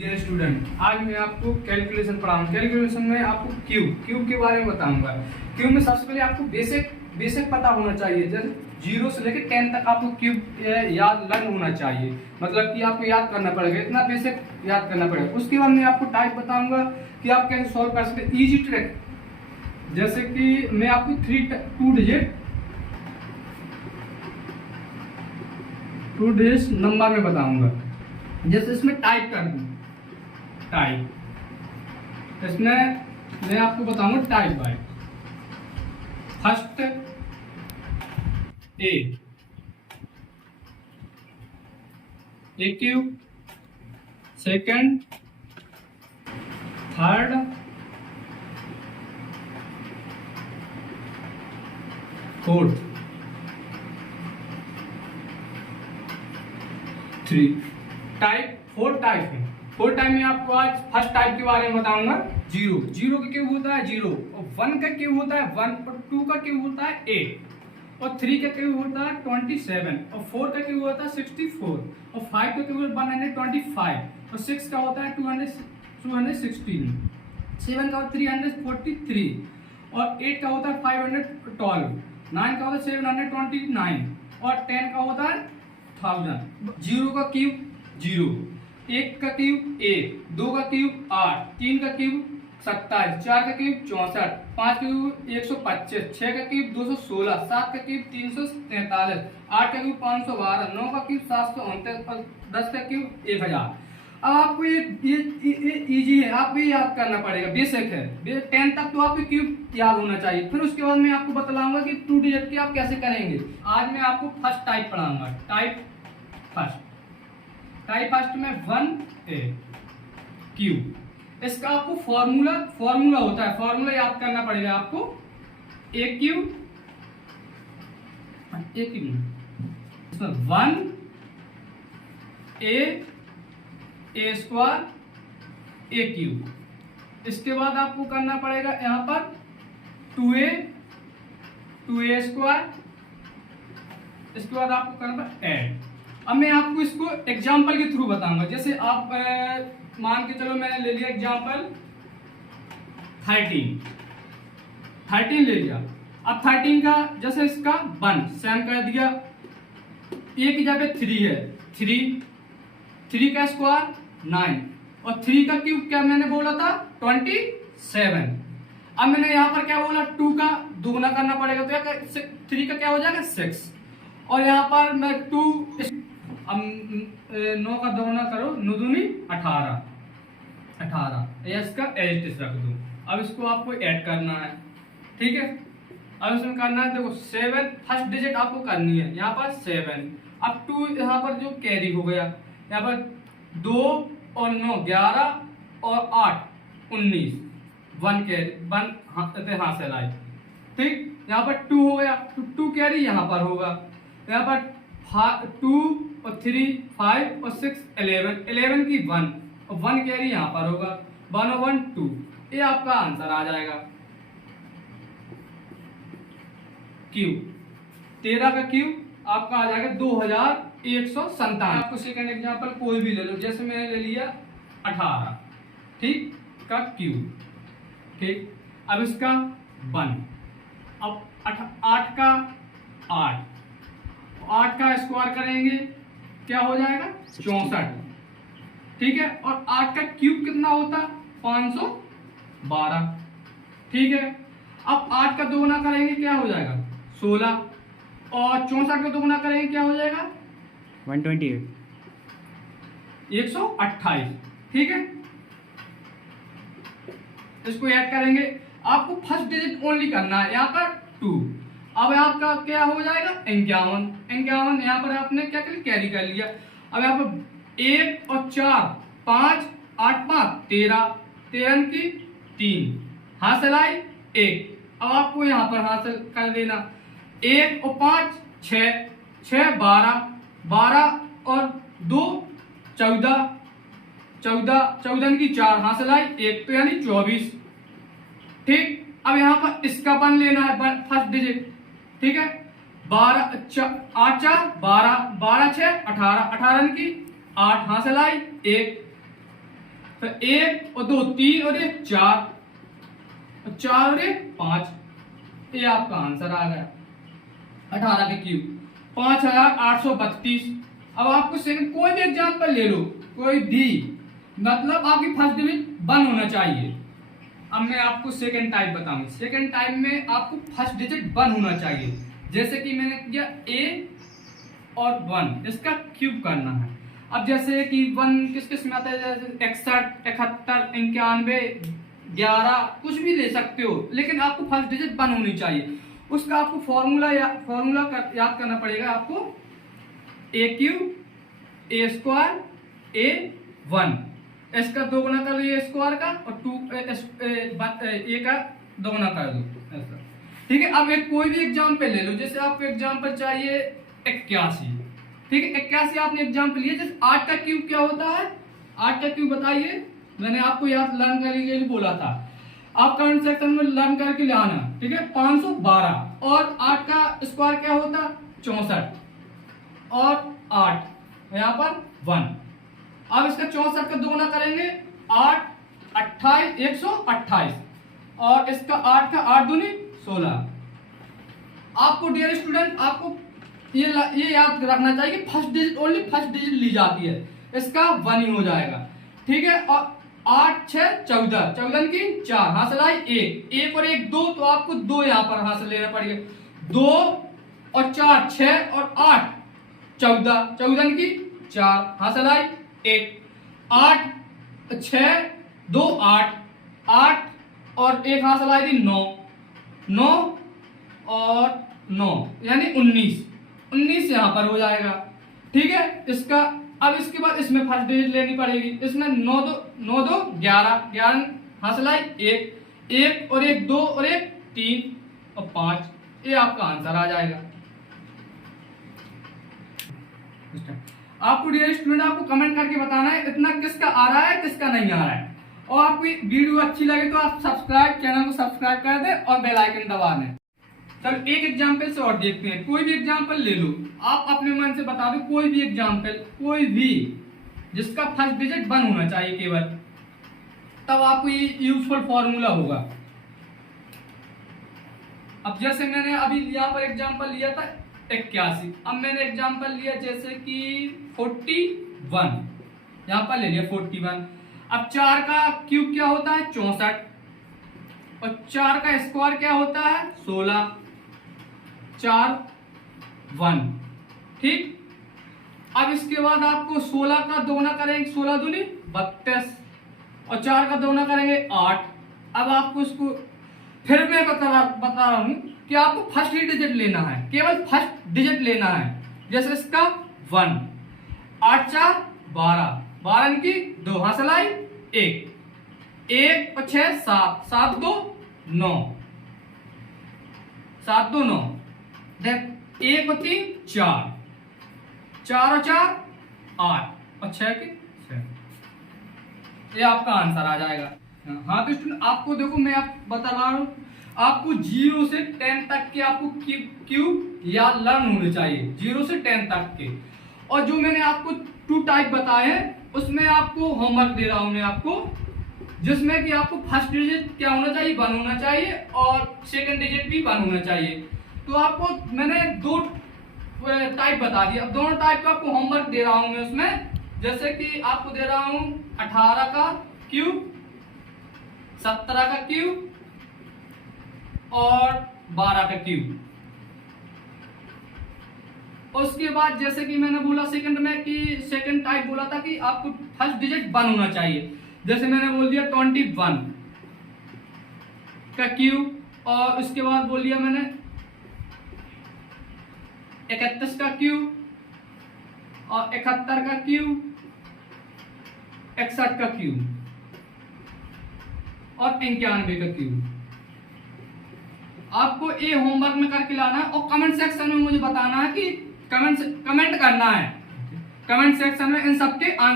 Dear student, आज मैं आपको कैलकुलेशन पढ़ाऊंगा। कैलकुलेशन में आपको क्यूब के बारे में बताऊंगा। क्यूब में सबसे पहले आपको बेसिक पता होना चाहिए। जैसे 0 से लेकर 10 तक आपको क्यूब याद लर्न होना चाहिए, मतलब कि आपको याद करना पड़ेगा, इतना बेसिक याद करना पड़ेगा। उसके बाद मैं आपको टाइप बताऊंगा कि आप कैसे सॉल्व कर सकते हैं। इजी ट्रिक, जैसे कि मैं आपको 2 डिजिट नंबर में बताऊंगा। जैसे इसमें टाइप कर दूं, टाइप इसमें मैं आपको बताऊंगा type by first A cube, second, third, fourth, 3 type. 4 type है। 4 टाइप में आपको आज फर्स्ट टाइप के बारे में बताऊंगा। जीरो का क्यूब होता है 0, और 1 का क्यूब होता है 1, और 2 का क्यूब होता है 8, और 3 का क्यूब होता है 27, और 4 का क्यूब होता है 64, और 5 का क्यूब 125, और 6 का होता है 216, 7 का होता है 343, और 8 का होता है 512, 9 का होता है 729, और 10 का होता है 1000। 0 का क्यूब 0, 1 का क्यूब 1, 2 का क्यूब 8, 3 का क्यूब 27, 4 का क्यूब 64, 5 का क्यूब 125, 6 का क्यूब 216, 7 का क्यूब 343, 8 का क्यूब 512, 9 का क्यूब 729, और 10 का क्यूब 1000। अब आपको ये इजी है, आपको ये याद करना पड़ेगा, बेसिक है। 10 तक तो आपको क्यूब याद होना चाहिए। फिर उसके बाद मैं आपको बतलाऊंगा कि 2 डिजिट के आप कैसे करेंगे। आज मैं आपको फर्स्ट टाइप पढ़ाऊंगा। टाइप फर्स्ट में 1 ए क्यूब। इसका आपको फॉर्मूला होता है, फॉर्मूला याद करना पड़ेगा आपको। ए क्यूब इसमें 1 ए स्क्वायर ए क्यूब। इसके बाद आपको करना पड़ेगा यहाँ पर 2a स्क्वायर। इसके बाद आपको करना पड़ेगा ऐड। अब मैं आपको इसको एग्जाम्पल के थ्रू बताऊंगा। जैसे आप मान के चलो, मैंने ले लिया एग्जाम्पल 13 ले लिया। अब 13 का जैसे इसका 1 सेम कर दिया। ए की जगह 3 है, 3 का स्क्वायर 9, और 3 का क्यूब क्या मैंने बोला था 27। अब मैंने यहाँ पर क्या बोला, 2 का दोगुना करना पड़ेगा, तो 3 का क्या हो जाएगा 6, और यहाँ पर मैं 2 अब 9 का दोगुना करो, 9 दूनी 18 इसका एज रख दो। अब इसको आपको ऐड करना है, ठीक है। अब इसमें करना है, देखो 7 फर्स्ट डिजिट आपको करनी है, यहाँ पर 7। अब 2 यहाँ पर जो कैरी हो गया, यहाँ पर 2 और 9 11, और 8 19, 1 कैरी 1 हाथ से लाई, ठीक। यहाँ पर 2 हो गया, तो 2 कैरी यहाँ पर होगा। यहाँ पर 2 और 3 5 और 6 11 की 1, और 1 कैरी यहाँ पर होगा, 1 और 1 2। ये आपका आंसर आ जाएगा। क्यूब 13 का क्यूब आपका आ जाएगा 2197। आपको सेकंड एग्जांपल कोई भी ले लो, जैसे मैंने ले लिया 18, ठीक, का क्यूब, ठीक। अब इसका 1, अब 8 का 8 का स्क्वायर करेंगे, क्या हो जाएगा 64, ठीक है। और 8 का क्यूब कितना होता, 512, ठीक है। अब 8 का दोगुना करेंगे, क्या हो जाएगा 16, और 64 का दोगुना करेंगे, क्या हो जाएगा 128, 128, ठीक है। इसको ऐड करेंगे, आपको फर्स्ट डिजिट ओनली करना है, यहाँ पर 2। अब आपका क्या हो जाएगा 51, यहाँ पर आपने क्या कर कैरी कर लिया। अब यहाँ पर 1 और 4 5 8 5 13 की 3 हासिल आई 1। अब आपको यहाँ पर हासिल कर देना, 1 और 5 6 12 और 2 14 की 4 हासिल आई 1, तो यानी 24, ठीक। अब यहाँ पर इसका 1 लेना है, फर्स्ट डिजिट, ठीक है। 8 4 12 6 18 की 8 हासिल आई 1। फिर 1 और 2 3 और 1 4 और 4 और 1 5। ये आपका आंसर आ गया 18 के क्यूब 5832। अब आपको सेकंड कोई भी एग्जांपल ले लो, कोई भी, मतलब आपकी फर्स्ट डिजिट 1 होना चाहिए। अब मैं आपको सेकंड टाइप बताऊंगा। सेकंड टाइप में आपको फर्स्ट डिजिट 1 होना चाहिए। जैसे कि मैंने किया a और 1, इसका क्यूब करना है। अब जैसे कि 1 किस किस में आता है, जैसे 61 71 91 11, कुछ भी ले सकते हो, लेकिन आपको फर्स्ट डिजिट 1 होनी चाहिए। उसका आपको फॉर्मूला याद करना पड़ेगा। आपको a cube a square a 1, इसका 2 गुना कर दो a स्क्वायर का, और 2 a का 2 गुना कर दो ऐसा। ठीक है। अब एक कोई भी एग्जाम्पल ले लो। जैसे आपको एग्जाम्पल चाहिए 81। ठीक है, 81 आपने एग्जाम्पल लिया। जैसे 8 का क्यूब क्या होता है, 8 का क्यूब बताइए। मैंने आपको याद लर्न करने के लिए बोला था, आप कमेंट सेक्शन में लर्न करके ले आना। ठीक है, 512। और 8 का स्क्वायर क्या होता है, 64, और 8 यहाँ पर 1। अब इसका 64 का 2 गुना करेंगे, 8 28 128, और इसका 8 का 8 दूनी 16। आपको डियर स्टूडेंट, आपको ये याद रखना चाहिए कि first digit only first digit ली जाती है, इसका 1 ही हो जाएगा। ठीक है, और 8 6 14, 14 की 4, हाथ से लाई 1 और 1 2, तो आपको 2 यहाँ पर हाथ से लेना पड़ेगा। 2 और 4 6 और 8 14, 14 की 4, हाथ से लाई 1, 8 6 2 8, 8 और 1 हाथ से लाई थी 9, 9 और 9 यानी 19 यहाँ पर हो जाएगा। ठीक है, इसका अब इसके बाद इसमें फर्स्ट डिजिट लेनी पड़ेगी। इसमें 9 2 11, 11 हासिलाई 1 और 1 2 और 1 3 और 5। ये आपका आंसर आ जाएगा। आपको डियर स्टूडेंट, आपको कमेंट करके बताना है इतना किसका आ रहा है किसका नहीं आ रहा है। और आपको वीडियो अच्छी लगे तो आप चैनल को सब्सक्राइब कर दें और बेल आइकन दबा दें। चलो एक एग्जाम्पल से और देखते हैं। कोई भी एग्जाम्पल ले लो, आप अपने मन से बता दो कोई भी एग्जाम्पल, कोई भी जिसका फर्स्ट डिजिट 1 होना चाहिए केवल, तब आपको ये यूजफुल फॉर्मूला होगा। अब जैसे मैंने अभी यहाँ पर एग्जाम्पल लिया था 81, अब मैंने एग्जाम्पल लिया जैसे कि 41, यहाँ पर ले लिया 41। अब 4 का क्यूब क्या होता है 64, और 4 का स्क्वायर क्या होता है 16, 4 1। ठीक, अब इसके बाद आपको 16 का 2 गुना करेंगे, 16 दूनी 32, और 4 का 2 गुना करेंगे 8। अब आपको इसको फिर मैं बता रहा हूं कि आपको फर्स्ट ही डिजिट लेना है, केवल फर्स्ट डिजिट लेना है। जैसे इसका 1, 8 4 12, 12 की 2 हासिलाई 1 और 6 7, 7 2 9, 7 2 9, 1 और 3 4, 4 और 4 8, और 6 की 6। ये आपका आंसर आ जाएगा। हाँ तो स्टूडेंट, आपको देखो मैं आप बता रहा हूँ, आपको 0 से 10 तक के आपको क्यूब या लर्न होने चाहिए, 0 से 10 तक के। और जो मैंने आपको 2 टाइप बताए हैं, उसमें आपको होमवर्क दे रहा हूं मैं आपको, जिसमें कि आपको फर्स्ट डिजिट क्या होना चाहिए 1 होना चाहिए, और सेकंड डिजिट भी 1 होना चाहिए। तो आपको मैंने 2 टाइप बता दिया। अब दोनों टाइप का आपको होमवर्क दे रहा हूं मैं उसमें। जैसे कि आपको दे रहा हूं 18 का क्यूब, 17 का क्यूब और 12 का क्यूब। उसके बाद जैसे कि मैंने बोला सेकंड में कि सेकंड टाइप बोला था कि आपको फर्स्ट डिजिट 1 होना चाहिए। जैसे मैंने बोल दिया 21 का क्यूब, और उसके बाद बोल दिया मैंने 31 का क्यूब, और 71 का क्यूब, 61 का क्यूब, और 91 का क्यूब। आपको ये होमवर्क में करके लाना है, और कमेंट सेक्शन में मुझे बताना है कि कमेंट करना है, कमेंट सेक्शन में इन सबके आंसर